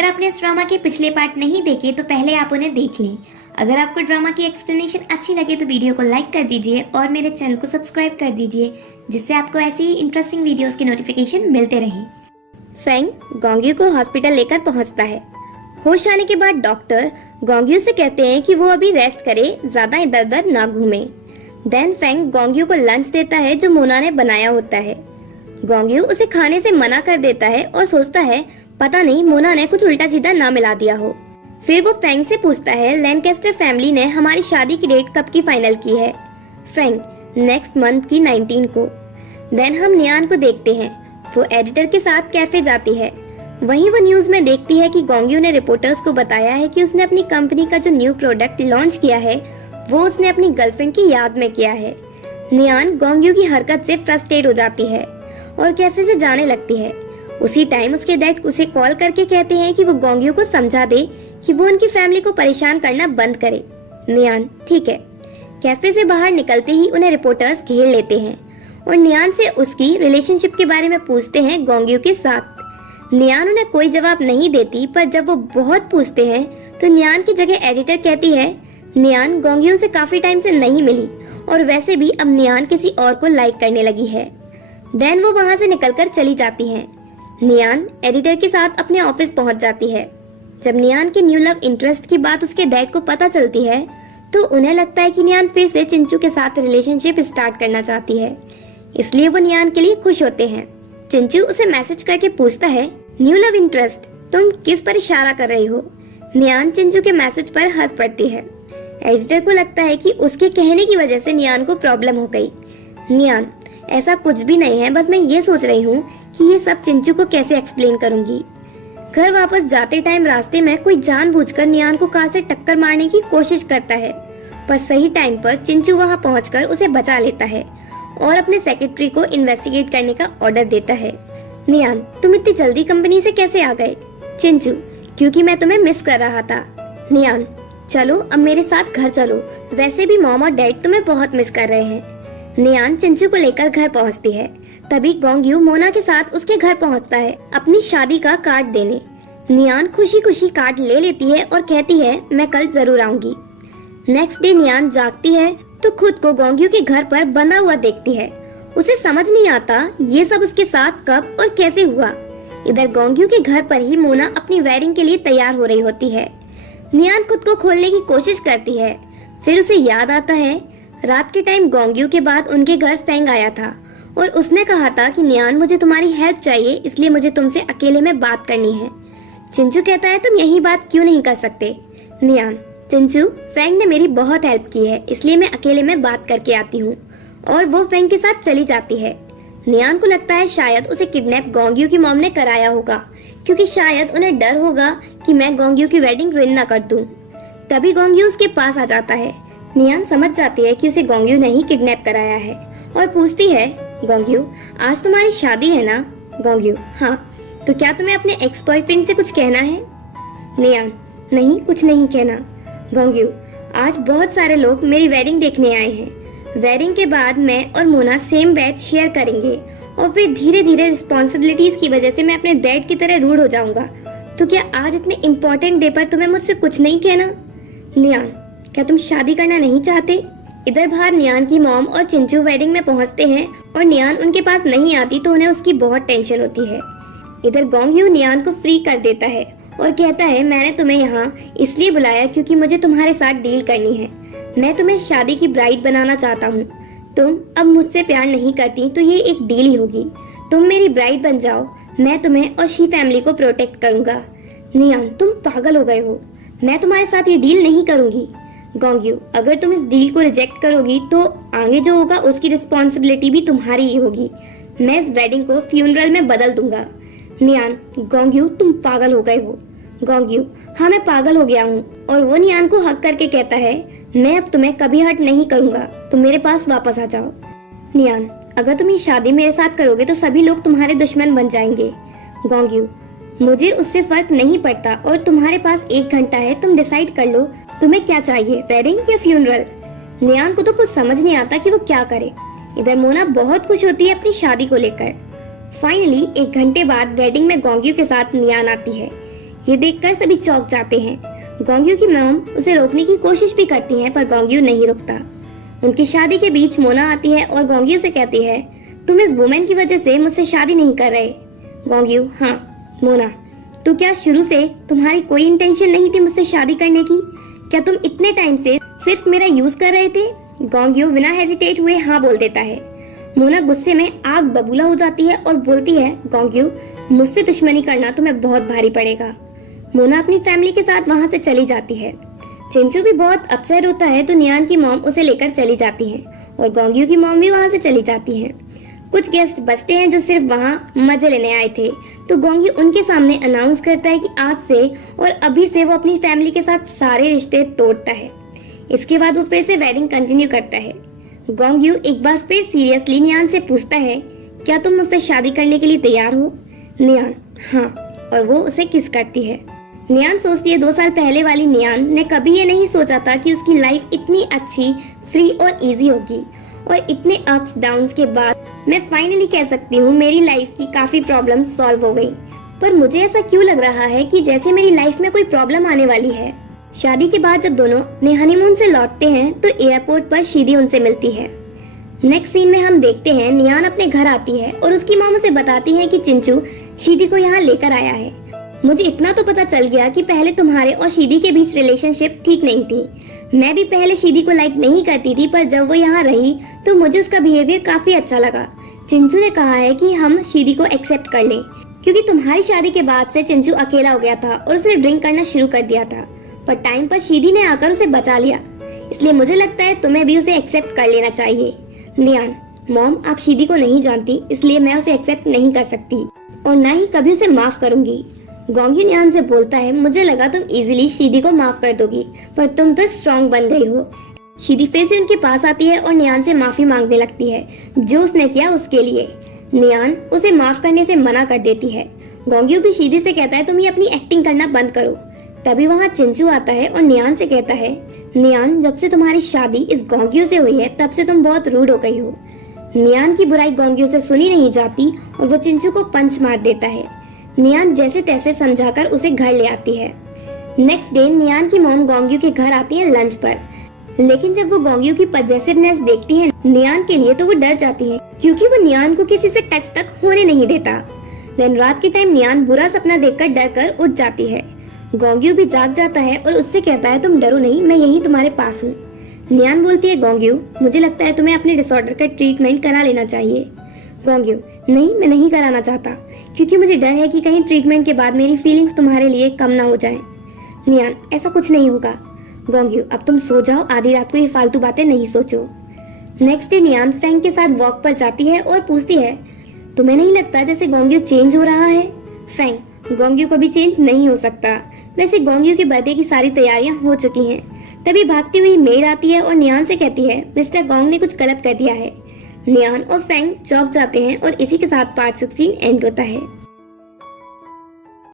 अगर आपने इस ड्रामा के पिछले पार्ट नहीं देखे तो पहले आप उन्हें देख लें। अगर आपको ड्रामा की एक्सप्लेनेशन अच्छी लगे तो वीडियो को लाइक कर दीजिए और मेरे चैनल को सब्सक्राइब कर दीजिए, जिससे आपको ऐसी ही इंटरेस्टिंग वीडियोस के नोटिफिकेशन मिलते रहें। फेंग गोंग्यू को हॉस्पिटल लेकर पहुंचता है। होश आने के बाद डॉक्टर गोंग्यू से कहते हैं कि वो अभी रेस्ट करे, ज्यादा इधर उधर ना घूमे। देन फेंग गोंग्यू को लंच देता है जो मोना ने बनाया होता है। गोंग्यू उसे खाने से मना कर देता है और सोचता है पता नहीं मोना ने कुछ उल्टा सीधा ना मिला दिया हो। फिर वो फेंग से पूछता है लैनकेस्टर फैमिली ने हमारी शादी की डेट कब की फाइनल की है। फेंग नेक्स्ट मंथ की 19 को। देन हम नियान को देखते हैं, वो एडिटर के साथ कैफे जाती है। वहीं वो न्यूज में देखती है कि गोंग्यू ने रिपोर्टर्स को बताया है कि उसने अपनी कंपनी का जो न्यू प्रोडक्ट लॉन्च किया है वो उसने अपनी गर्लफ्रेंड की याद में किया है। नियान गोंग्यू की हरकत से फ्रस्ट्रेट हो जाती है और कैफे से जाने लगती है। उसी टाइम उसके डैड उसे कॉल करके कहते हैं कि वो गोंग्यू को समझा दे कि वो उनकी फैमिली को परेशान करना बंद करे। नियान ठीक है। कैफे से बाहर निकलते ही उन्हें रिपोर्टर्स घेर लेते हैं और नियान से उसकी रिलेशनशिप के बारे में पूछते हैं गोंग्यू के साथ। नियान उन्हें कोई जवाब नहीं देती, पर जब वो बहुत पूछते हैं तो नियान की जगह एडिटर कहती है नियान गोंग्यू से काफी टाइम से नहीं मिली और वैसे भी अब नियान किसी और को लाइक करने लगी है। देन वो वहाँ से निकलकर चली जाती हैं। नियान एडिटर के साथ अपने ऑफिस पहुंच जाती है। जब नियान के न्यू लव इंटरेस्ट की बात उसके डैड को पता चलती है तो उन्हें लगता है कि नियान फिर से चिंचू के साथ रिलेशनशिप स्टार्ट करना चाहती है, इसलिए वो नियान के लिए खुश होते हैं। चिंचू उसे मैसेज करके पूछता है न्यू लव इंटरेस्ट तुम किस पर इशारा कर रही हो। नियान चिंचू के मैसेज पर हंस पड़ती है। एडिटर को लगता है कि उसके कहने की वजह से नियान को प्रॉब्लम हो गई। नियान ऐसा कुछ भी नहीं है, बस मैं ये सोच रही हूँ कि ये सब चिंचू को कैसे एक्सप्लेन करूंगी। घर वापस जाते टाइम रास्ते में कोई जानबूझकर नियान को कार से टक्कर मारने की कोशिश करता है, पर सही टाइम पर चिंचू वहाँ पहुंचकर उसे बचा लेता है और अपने सेक्रेटरी को इन्वेस्टिगेट करने का ऑर्डर देता है। नियान तुम इतनी जल्दी कंपनी से कैसे आ गए। चिंचू क्योंकि मैं तुम्हें मिस कर रहा था। नियान चलो अब मेरे साथ घर चलो, वैसे भी मॉम और डैड तुम्हें बहुत मिस कर रहे हैं। नियान चिंचू को लेकर घर पहुंचती है। तभी गोंग्यू मोना के साथ उसके घर पहुंचता है अपनी शादी का कार्ड देने। नियान खुशी खुशी कार्ड ले लेती है और कहती है मैं कल जरूर आऊंगी। नेक्स्ट डे नियान जागती है तो खुद को गोंग्यू के घर पर बंधा हुआ देखती है। उसे समझ नहीं आता ये सब उसके साथ कब और कैसे हुआ। इधर गोंग्यू के घर पर ही मोना अपनी वेडिंग के लिए तैयार हो रही होती है। नियान खुद को खोलने की कोशिश करती है, फिर उसे याद आता है रात के टाइम गोंग्यू के बाद उनके घर फेंग आया था और उसने कहा था कि नियान मुझे तुम्हारी हेल्प चाहिए, इसलिए मुझे तुमसे अकेले में बात करनी है। चिंचू कहता है तुम यही बात क्यों नहीं कर सकते। नियान चिंचू फेंग ने मेरी बहुत हेल्प की है, इसलिए मैं अकेले में बात करके आती हूँ, और वो फेंग के साथ चली जाती है। नियान को लगता है शायद उसे किडनैप गोंग्यू की मॉम ने कराया होगा, क्योंकि शायद उन्हें डर होगा कि मैं गोंग्यू की वेडिंग रुइन ना कर दूं। तभी गोंग्यू उसके पास आ जाता है। नियान समझ जाती है कि उसे गोंग्यू ने ही किडनैप कराया है और पूछती है गोंग्यू आज तुम्हारी शादी है ना। गोंग्यू हाँ, तो क्या तुम्हें अपने एक्स बॉयफ्रेंड से कुछ कहना है। नियान नहीं, कुछ नहीं कहना। गोंग्यू आज बहुत सारे लोग मेरी वेडिंग देखने आए हैं। वेडिंग के बाद मैं और मोना सेम बेड शेयर करेंगे और फिर धीरे धीरे रिस्पॉन्सिबिलिटीज की वजह से मैं अपने डैड की तरह रूड हो जाऊंगा। तो क्या आज इतने इम्पोर्टेंट डे पर तुम्हें मुझसे कुछ नहीं कहना। नियान क्या तुम शादी करना नहीं चाहते। इधर बाहर नियान की मॉम और चिंचू वेडिंग में पहुंचते हैं और नियान उनके पास नहीं आती तो उन्हें उसकी बहुत टेंशन होती है। इधर गोंग्यू नियान को फ्री कर देता है और कहता है मैंने तुम्हें यहाँ इसलिए बुलाया क्योंकि मुझे तुम्हारे साथ डील करनी है। मैं तुम्हें शादी की ब्राइड बनाना चाहता हूँ। तुम अब मुझसे प्यार नहीं करती तो ये एक डील ही होगी। तुम मेरी ब्राइड बन जाओ, मैं तुम्हें और शी फैमिली को प्रोटेक्ट करूंगा। नियान तुम पागल हो गए हो, मैं तुम्हारे साथ ये डील नहीं करूंगी। गोंग्यू अगर तुम इस डील को रिजेक्ट करोगी तो आगे जो होगा उसकी रिस्पॉन्सिबिलिटी भी तुम्हारी ही होगी। मैं इस वेडिंग को फ्यूनरल में बदल दूंगा। नियान गोंग्यू तुम पागल हो गए हो। गोंग्यू हाँ मैं पागल हो गया हूँ, और वो नियान को हक करके कहता है मैं अब तुम्हें कभी हर्ट नहीं करूंगा, तुम मेरे पास वापस आ जाओ। नियान अगर तुम ये शादी मेरे साथ करोगे तो सभी लोग तुम्हारे दुश्मन बन जाएंगे। गोंग्यू मुझे उससे फर्क नहीं पड़ता और तुम्हारे पास 1 घंटा है, तुम डिसाइड कर लो तुम्हें क्या चाहिए, वेडिंग या फ्यूनरल। नियान को तो कुछ समझ नहीं आता कि वो क्या करे। इधर मोना बहुत खुश होती है अपनी शादी को लेकर। फाइनली 1 घंटे बाद वेडिंग में गोंग्यू के साथ नियान आती है। ये देखकर सभी चौंक जाते हैं। गोंग्यू की मॉम उसे रोकने की कोशिश भी करती है पर गोंग्यू नहीं रुकता। उनकी शादी के बीच मोना आती है और गोंग्यू से कहती है, तुम इस वुमेन की वजह से मुझसे शादी नहीं कर रहे। गोंग्यू, हाँ मोना, तो क्या शुरू से तुम्हारी कोई इंटेंशन नहीं थी मुझसे शादी करने की? क्या तुम इतने टाइम से सिर्फ मेरा यूज कर रहे थे? गोंग्यू बिना हेजिटेट हुए हाँ बोल देता है। मोना गुस्से में आग बबूला हो जाती है और बोलती है, गोंग्यू मुझसे दुश्मनी करना तुम्हें बहुत भारी पड़ेगा। मोना अपनी फैमिली के साथ वहाँ से चली जाती है। चिंचू भी बहुत अपसेट होता है तो नियान की मॉम उसे लेकर चली जाती है और गोंग्यू की मॉम भी वहाँ से चली जाती है। कुछ गेस्ट बचते हैं जो सिर्फ वहाँ मजे लेने आए थे, तो गोंग्यू उनके सामने अनाउंस करता है कि आज से और अभी से वो अपनी फैमिली के साथ सारे रिश्ते तोड़ता है। इसके बाद वो फिर से वेडिंग कंटिन्यू करता है। गोंग्यू एक बार फिर सीरियसली नियान से पूछता है, क्या तुम मुझसे शादी करने के लिए तैयार हो? नियान, हाँ, और वो उसे किस करती है। नियान सोचती है 2 साल पहले वाली नियान ने कभी ये नहीं सोचा था कि उसकी लाइफ इतनी अच्छी, फ्री और इजी होगी और इतने अप्स डाउन्स के बाद मैं फाइनली कह सकती हूँ मेरी लाइफ की काफी प्रॉब्लम सॉल्व हो गई। पर मुझे ऐसा क्यों लग रहा है कि जैसे मेरी लाइफ में कोई प्रॉब्लम आने वाली है। शादी के बाद जब दोनों अपने हनीमून से लौटते हैं तो एयरपोर्ट पर शीदी उनसे मिलती है। नेक्स्ट सीन में हम देखते हैं नियान अपने घर आती है और उसकी मॉम उसे बताती है कि चिंचू शीदी को यहाँ लेकर आया है। मुझे इतना तो पता चल गया कि पहले तुम्हारे और शीदी के बीच रिलेशनशिप ठीक नहीं थी। मैं भी पहले शीदी को लाइक नहीं करती थी, पर जब वो यहाँ रही तो मुझे उसका बिहेवियर काफी अच्छा लगा। चिंचू ने कहा है कि हम शीदी को एक्सेप्ट कर लें, क्योंकि तुम्हारी शादी के बाद से चिंचू अकेला हो गया था और उसने ड्रिंक करना शुरू कर दिया था, पर टाइम पर शीदी ने आकर उसे बचा लिया। इसलिए मुझे लगता है तुम्हें भी उसे एक्सेप्ट कर लेना चाहिए। नियान, मॉम आप शीदी को नहीं जानती, इसलिए मैं उसे एक्सेप्ट नहीं कर सकती और न ही कभी उसे माफ करूंगी। गोंग्यू नियान से बोलता है, मुझे लगा तुम इजीली शीदी को माफ कर दोगी, पर तुम तो स्ट्रॉन्ग बन गई हो। शीदी फिर से उनके पास आती है और नियान से माफी मांगने लगती है जो उसने किया उसके लिए। नियान उसे माफ करने से मना कर देती है। गोंग्यू भी शीदी से कहता है, तुम ये अपनी एक्टिंग करना बंद करो। तभी वहाँ चिंचू आता है और नियान से कहता है, नियान जब से तुम्हारी शादी इस गोंग्यू से हुई है तब से तुम बहुत रूड हो गई हो। नियान की बुराई गोंग्यू से सुनी नहीं जाती और वो चिंचू को पंच मार देता है। नियान जैसे तैसे समझाकर उसे घर ले आती है। नेक्स्ट डे नियान की मॉम गोंग्यू के घर आती है लंच पर, लेकिन जब वो गोंग्यू की पजेसिवनेस देखती है नियान के लिए तो वो डर जाती है, क्योंकि वो नियान को किसी से टच तक होने नहीं देता। देन रात के टाइम नियान बुरा सपना देखकर डर कर उठ जाती है। गोंग्यू भी जाग जाता है और उससे कहता है, तुम डरो नहीं, मैं यहीं तुम्हारे पास हूँ। नियान बोलती है, गोंग्यू मुझे लगता है तुम्हें अपने डिसऑर्डर का ट्रीटमेंट करा लेना चाहिए। गोंग्यू, नहीं मैं नहीं कराना चाहता, क्योंकि मुझे डर है कि कहीं ट्रीटमेंट के बाद मेरी फीलिंग्स तुम्हारे लिए कम ना हो जाएं। नियान, ऐसा कुछ नहीं होगा। गोंग्यू, अब तुम सो जाओ, आधी रात को ये फालतू बातें नहीं सोचो। नेक्स्ट डे नियान फेंग के साथ वॉक पर जाती है और पूछती है, तुम्हें नहीं लगता जैसे गोंग्यू चेंज हो रहा है? फेंग, गोंग्यू कभी चेंज नहीं हो सकता। वैसे गोंग्यू के बर्थडे की सारी तैयारियां हो चुकी हैं। तभी भागती हुई मेड आती है और नियान से कहती है, मिस्टर गोंग ने कुछ गलत कर दिया है। नियान और फेंग चौंक जाते हैं और इसी के साथ पार्ट 16 एंड होता है।